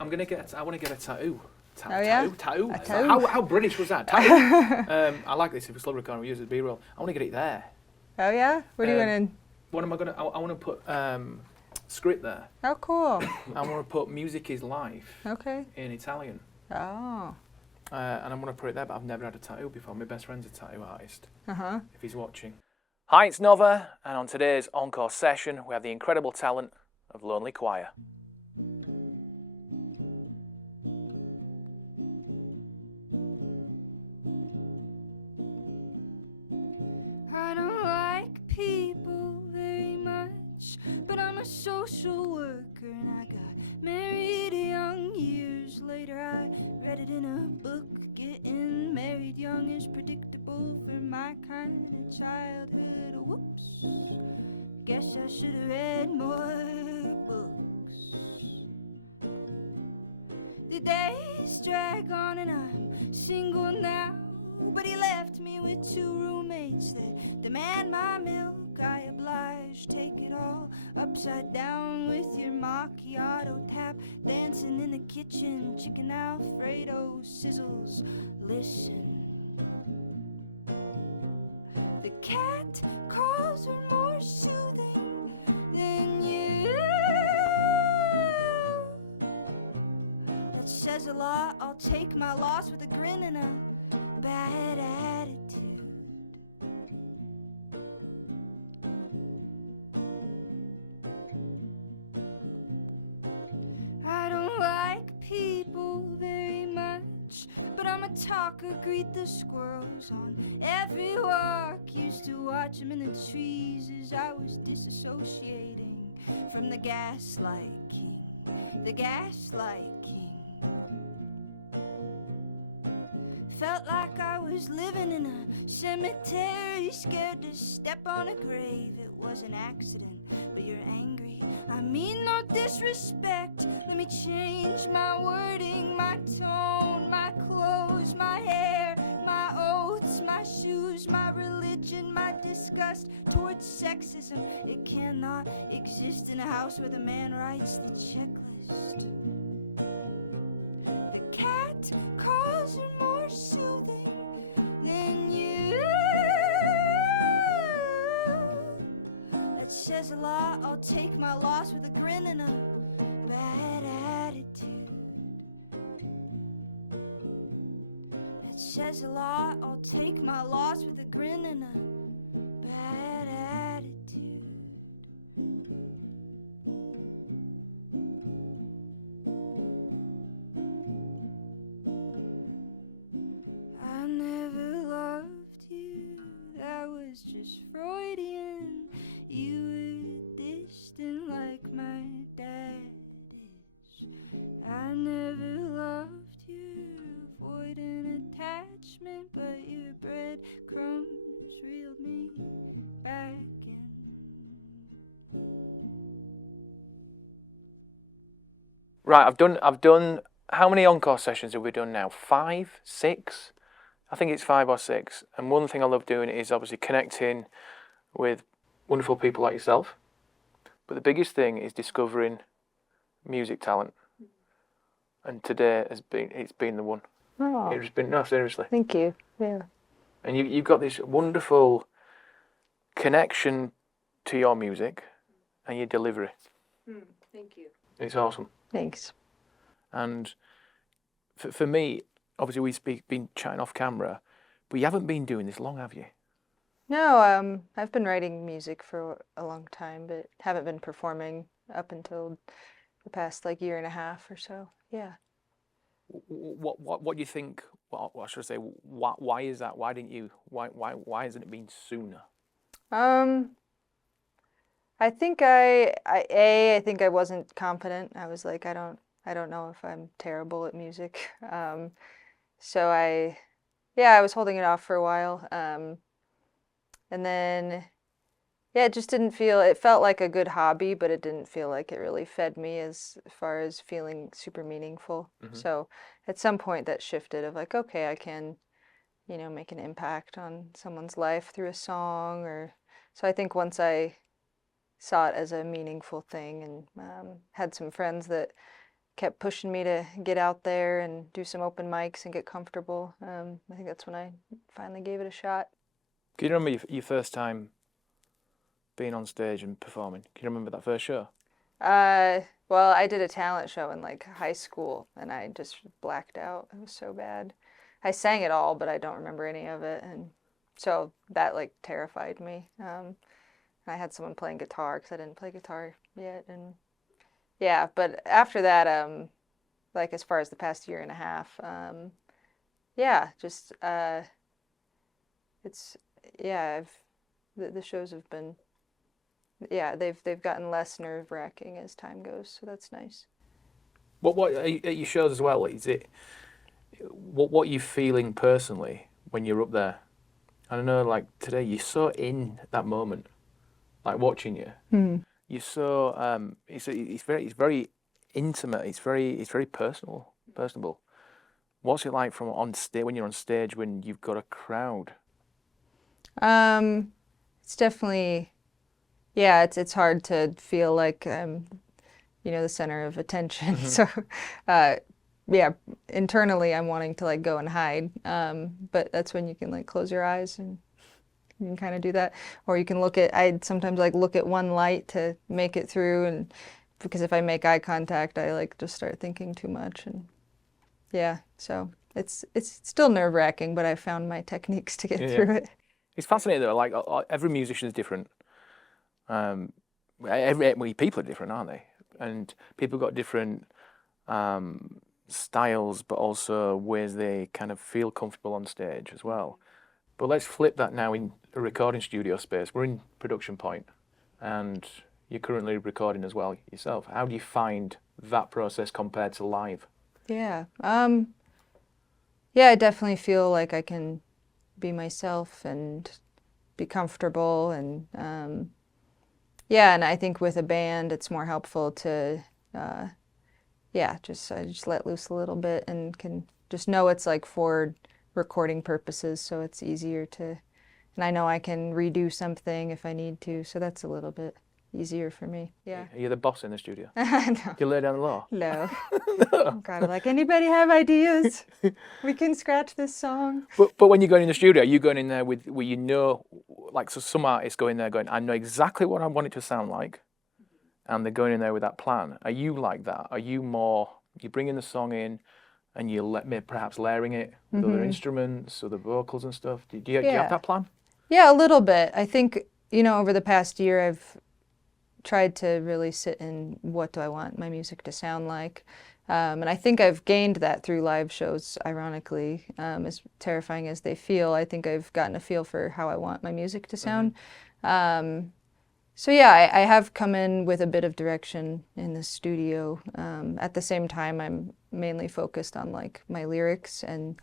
I'm gonna get. I want to get a tattoo. Oh yeah. Tattoo. A tattoo. How British was that? Tattoo. I like this. If it's slow recording, we use it as B-roll. I want to get it there. Oh yeah. What are you gonna? What am I gonna? I want to put script there. Oh cool. I want to put music is life. Okay. In Italian. Oh. And I'm gonna put it there, but I've never had a tattoo before. My best friend's a tattoo artist. If he's watching. Hi, it's Nova, and on today's Encore session, we have the incredible talent of Lonely Choir. I don't like people very much, but I'm a social worker and I got married young. Years later I read it in a book. Getting married young is predictable for my kind of childhood. Whoops, guess I should have read more books. The days drag on and I'm single now, but he left me with 2 roommates that demand my milk. I oblige, take it all upside down with your macchiato tap, dancing in the kitchen, chicken Alfredo sizzles. Listen, the cat calls her more soothing than you. That says a lot. I'll take my loss with a grin and a bad attitude. I don't like people very much, but I'm a talker, greet the squirrels on every walk. Used to watch them in the trees as I was disassociating from the gaslight king, the gaslight king. Felt like I was living in a cemetery, scared to step on a grave. It was an accident, but you're angry. I mean no disrespect. Let me change my wording, my tone, my clothes, my hair, my oaths, my shoes, my religion, my disgust towards sexism. It cannot exist in a house where the man writes the checklist. The cat calls her more soothing than you. It says a lot. I'll take my loss with a grin and a bad attitude. It says a lot. I'll take my loss with a grin and a bad attitude. I never loved you, that was just Freudian. You were distant like my dad is. I never loved you, void an attachment, but your breadcrumbs reeled me back in. Right, I've done. How many Encore sessions have we done now? 5, 6? I think it's 5 or 6. And one thing I love doing is obviously connecting with wonderful people like yourself. But the biggest thing is discovering music talent. And today it's been the one. Oh. It's been, no, seriously. Thank you. Yeah. And you've got this wonderful connection to your music and your delivery. Thank you. It's awesome. Thanks. And for me, obviously we've been chatting off camera, but you haven't been doing this long, have you? No, I've been writing music for a long time, but haven't been performing up until the past year and a half or so. Yeah. What do you think? What should I say? Why is that? Why didn't you? Why hasn't it been sooner? I think I think I wasn't confident. I was like, I don't know if I'm terrible at music. So I was holding it off for a while. And then, it just didn't feel, it felt like a good hobby, but it didn't feel like it really fed me as far as feeling super meaningful. Mm-hmm. So at some point that shifted of okay, I can, make an impact on someone's life through a song so I think once I saw it as a meaningful thing and had some friends that kept pushing me to get out there and do some open mics and get comfortable. I think that's when I finally gave it a shot. Can you remember your first time being on stage and performing? Can you remember that first show? Well, I did a talent show in like high school and I just blacked out. It was so bad. I sang it all, but I don't remember any of it. And so that like terrified me. I had someone playing guitar because I didn't play guitar yet. And yeah, but after that, like as far as the past year and a half, yeah, just, it's, yeah, the shows have been, yeah, they've gotten less nerve-wracking as time goes, so that's nice. What at your shows as well? Is it what are you feeling personally when you're up there? I don't know, like today you're so in that moment, like watching you. You're so it's very intimate. It's very personable. What's it like from on stage when you're on stage when you've got a crowd? It's definitely. Yeah, it's hard to feel like the center of attention. So, yeah, internally I'm wanting to like go and hide. But that's when you can like close your eyes and you can kind of do that. Or you can I'd sometimes like look at one light to make it through, and because if I make eye contact, I like just start thinking too much. And yeah, so it's still nerve-wracking, but I found my techniques to get through it. It's fascinating though. Like every musician is different. People are different, aren't they? And people got different styles, but also ways they kind of feel comfortable on stage as well. But let's flip that now in a recording studio space. We're in production point, and you're currently recording as well yourself. How do you find that process compared to live? Yeah, yeah, I definitely feel like I can be myself and be comfortable, and yeah, and I think with a band, it's more helpful to, yeah, just let loose a little bit and can just know it's like for recording purposes, so it's easier to, and I know I can redo something if I need to, so that's a little bit easier for me. Yeah. Are you the boss in the studio? No. Do you lay down the law? No. I'm kind of like, anybody have ideas? We can scratch this song. But when you're going in the studio, are you going in there with like, so some artists go in there going, I know exactly what I want it to sound like, and they're going in there with that plan. Are you like that? Are you more, you bring in the song in and you perhaps layering it with other instruments, other vocals and stuff? Do you have that plan? Yeah, a little bit. I think, over the past year, I've tried to really sit in what do I want my music to sound like. And I think I've gained that through live shows, ironically. As terrifying as they feel, I think I've gotten a feel for how I want my music to sound. So yeah, I have come in with a bit of direction in the studio. At the same time, I'm mainly focused on like my lyrics and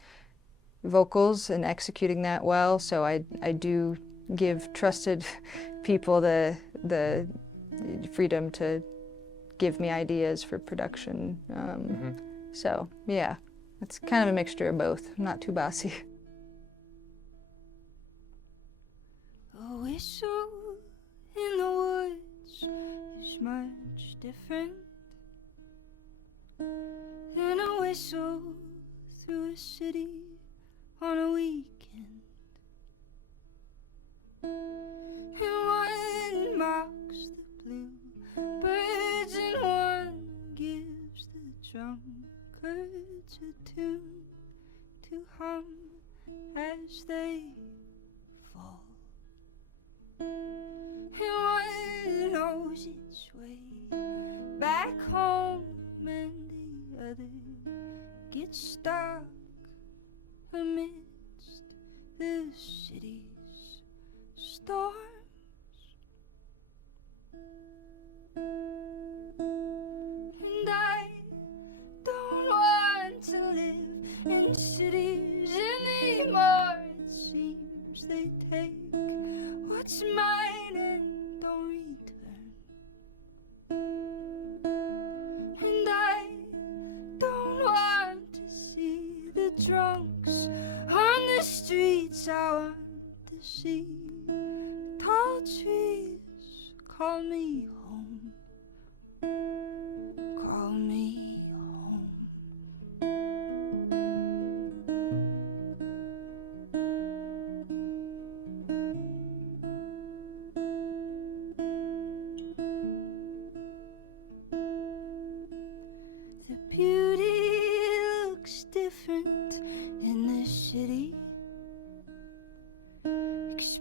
vocals and executing that well. So I do give trusted people the freedom to give me ideas for production. So yeah, it's kind of a mixture of both. I'm not too bossy. A whistle in the woods is much different than a whistle through a city on a weekend. And one mocks the blue birds and one gives the drunkards a tune to hum as they fall. And one knows its way back home, and the other gets stuck amidst the city's storms. And I don't want to live in cities anymore. It seems they take what's mine and don't return. And I don't want to see the drunks on the streets. I want to see tall trees call me home. Call me home.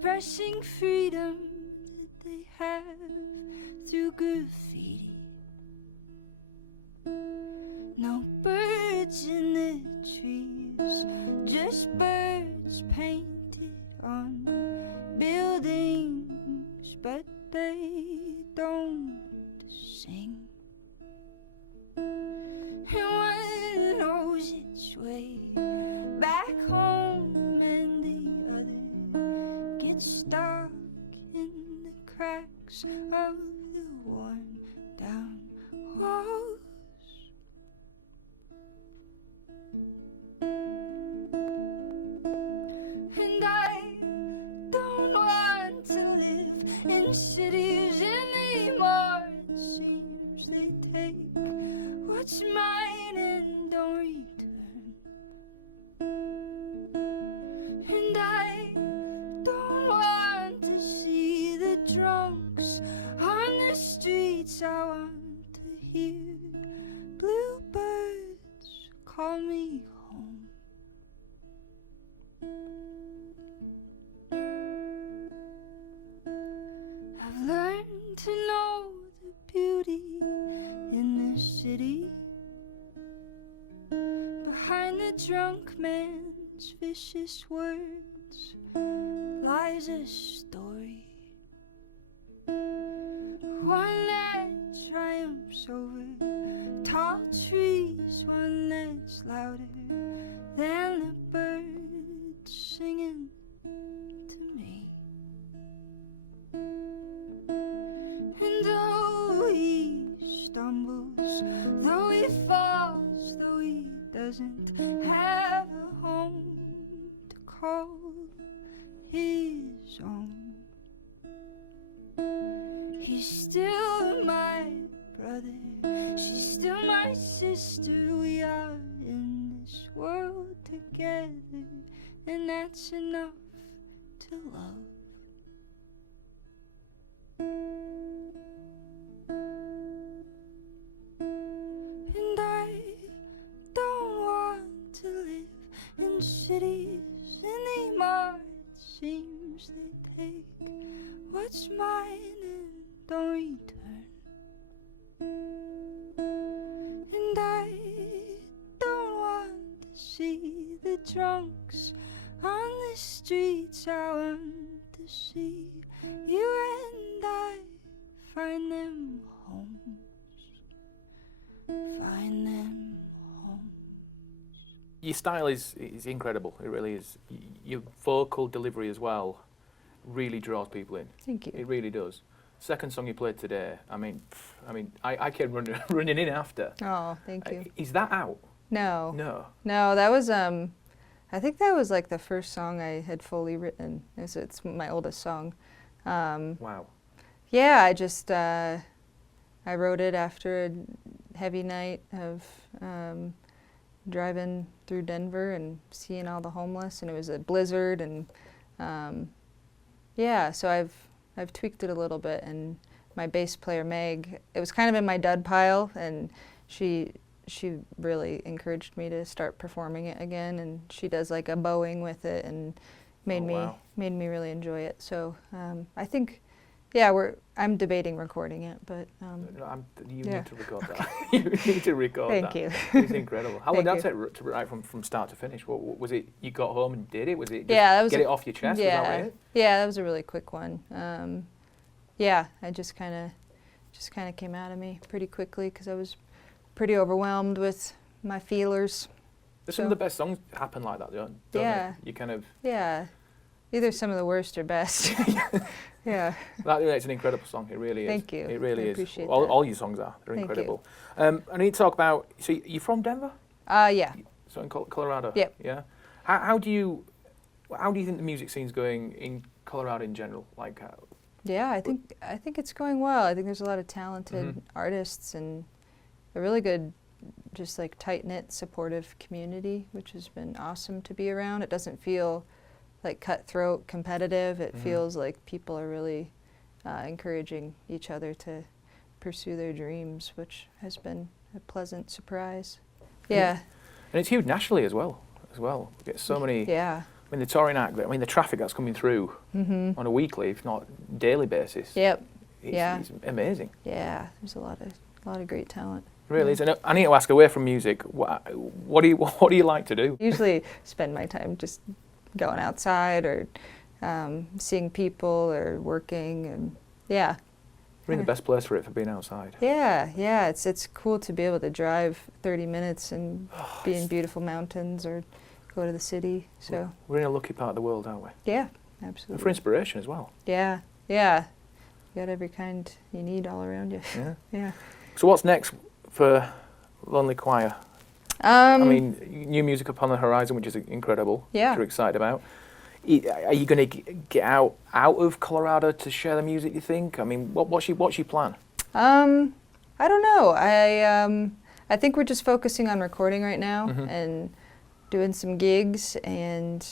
expressing freedom that they have through graffiti. No birds in the trees, just birds painted on buildings, but they don't sing. And one knows its way back home, and the other gets stuck in the cracks of the worn down walls. And I don't want to live in cities anymore. It seems they take what's mine and don't return. And I don't want to see the drunks on the streets. I want to hear bluebirds call me home. I've learned to know the beauty in the city. Behind the drunk man's vicious words lies a story, one that triumphs over tall trees, one that's louder than the birds singing to me. And though he stumbles, though he falls, though he doesn't have a home to call his own, he's still my brother, she's still my sister. We are in this world together, and that's enough to love. And I don't want to live in cities anymore. It seems they take what's mine and don't return. And I don't want to see the drunks on the streets. I want to see you and I find them homes, find them homes. Your style is incredible. It really is. Your vocal delivery as well really draws people in. Thank you. It really does. Second song you played today. I came running in after. Oh, thank you. Is that out? No. No. That was I think that was like the first song I had fully written. It's my oldest song. Wow. Yeah, I just I wrote it after a heavy night of driving through Denver and seeing all the homeless, and it was a blizzard, and yeah, so I've tweaked it a little bit. And my bass player Meg, it was kind of in my dud pile, and she really encouraged me to start performing it again, and she does like a bowing with it, and made me really enjoy it. So I think, yeah, I'm debating recording it, but you yeah. need to record that. You need to record Thank that. you. It's incredible. How long Thank did that take to write from start to finish? What was it? You got home and did it? Was it just Yeah, that was get it off your chest? Yeah, Was that it? yeah, that was a really quick one. Yeah, I just kind of came out of me pretty quickly because I was pretty overwhelmed with my feelers. Some of the best songs happen like that, don't Yeah. they? You kind of... Yeah, either some of the worst or best. Yeah. It's an incredible song. It really is. Thank you. It really I is. appreciate All, that. all your songs are. They're Thank incredible. I need to talk about... So you're from Denver? Yeah. So in Colorado? Yep. Yeah. How do you think the music scene's going in Colorado in general? Like, Yeah, I think it's going well. I think there's a lot of talented artists and a really good, just like tight-knit, supportive community, which has been awesome to be around. It doesn't feel like cutthroat, competitive. It feels like people are really encouraging each other to pursue their dreams, which has been a pleasant surprise. Yeah. And it's huge nationally as well. We get so many I mean, the touring act, I mean, the traffic that's coming through on a weekly, if not daily basis. Yep. It's amazing. Yeah, there's a lot of great talent. Really is. And I need to ask, away from music, what do you like to do? Usually spend my time just going outside or seeing people or working, and yeah. We're in the best place for it, for being outside. Yeah. It's cool to be able to drive 30 minutes and be in beautiful mountains or go to the city. So we're in a lucky part of the world, aren't we? yeah, absolutely. And for inspiration as well. Yeah. You got every kind you need all around you. Yeah. So what's next for Lonely Choir? I mean, new music upon the horizon, which is incredible. Yeah. Which you're excited about. Are you going to get out of Colorado to share the music, you think? I mean, what's your plan? I don't know. I think we're just focusing on recording right now and doing some gigs, and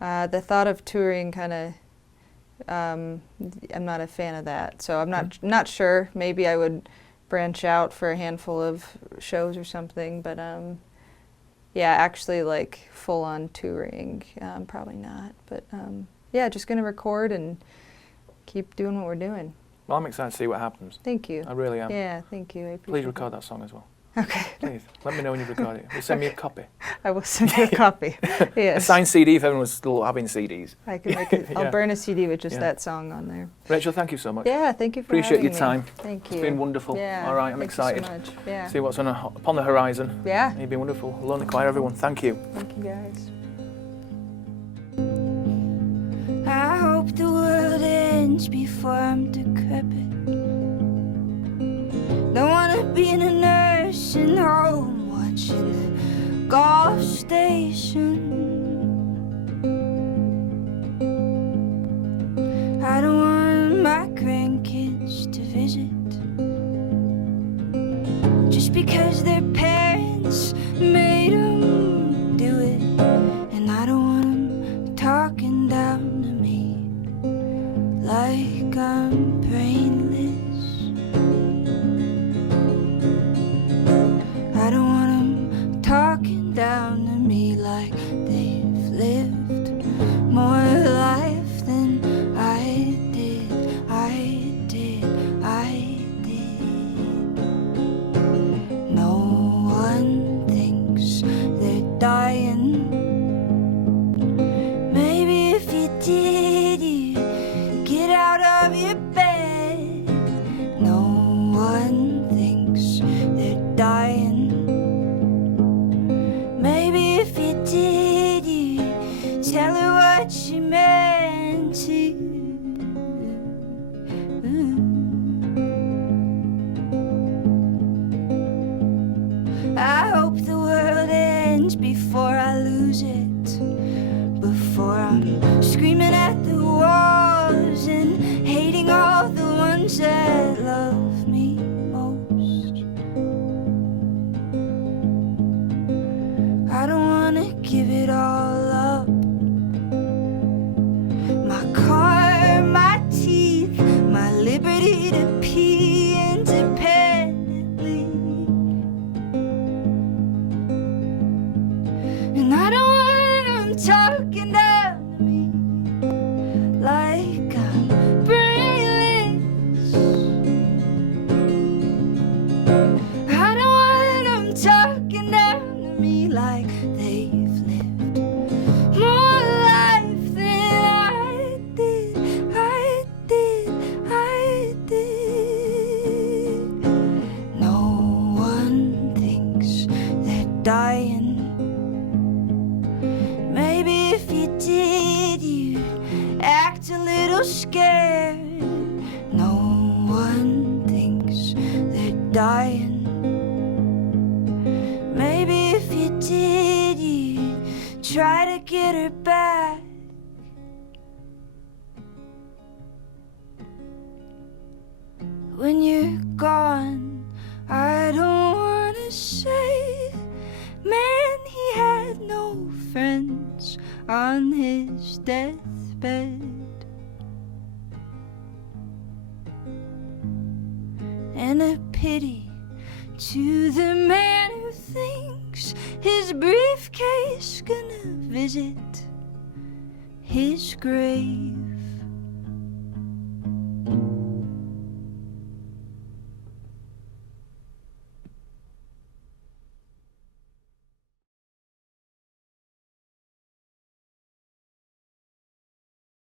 the thought of touring kind of, I'm not a fan of that. So I'm not sure. Maybe I would branch out for a handful of shows or something, but yeah, actually like full on touring, probably not. But yeah, just gonna record and keep doing what we're doing. Well, I'm excited to see what happens. Thank you. I really am. Yeah, thank you. I appreciate Please record that song as well. Okay. Please, let me know when you've recorded it. Send me a copy. I will send you a copy. Yes. A signed CD if everyone was still having CDs. I can make it. I'll Yeah. burn a CD with just that song on there. Rachel, thank you so much. Yeah, thank you for Appreciate having your me. time. Thank you. It's been wonderful. Yeah. All right, I'm thank excited. You so much. Yeah. See what's upon the horizon. Yeah. You've been wonderful. Lonely Choir, everyone. Thank you. Thank you, guys. I hope the world ends before I'm decrepit. Don't wanna be in a nursing home watching the Gulf Station. I don't want my grandkids to visit just because their parents made them do it. And I don't want them talking down to me like I'm brainless. I don't want them talking down to me like they've lived more life than I did. No one thinks they're dying. Maybe if you did, you get out of your bed. No one thinks they're dying. Maybe if you did, you tell her what you meant to. I hope the world ends before I lose it, before I'm screaming at the walls and hating all the ones that love me most. I don't wanna give it all up. My car, my teeth, my liberty to pee independently. And I don't want them talking down to me like I'm brainless. I don't want them talking down to me like they've lived more life than I did. No one thinks they're dying. Maybe if you did, you'd act a little scared. No one thinks they're dying. Maybe if you did, you'd try to get her back. When you're gone, I don't wanna say, man, he had no friends on his deathbed. And a pity to the man who thinks his briefcase gonna visit his grave.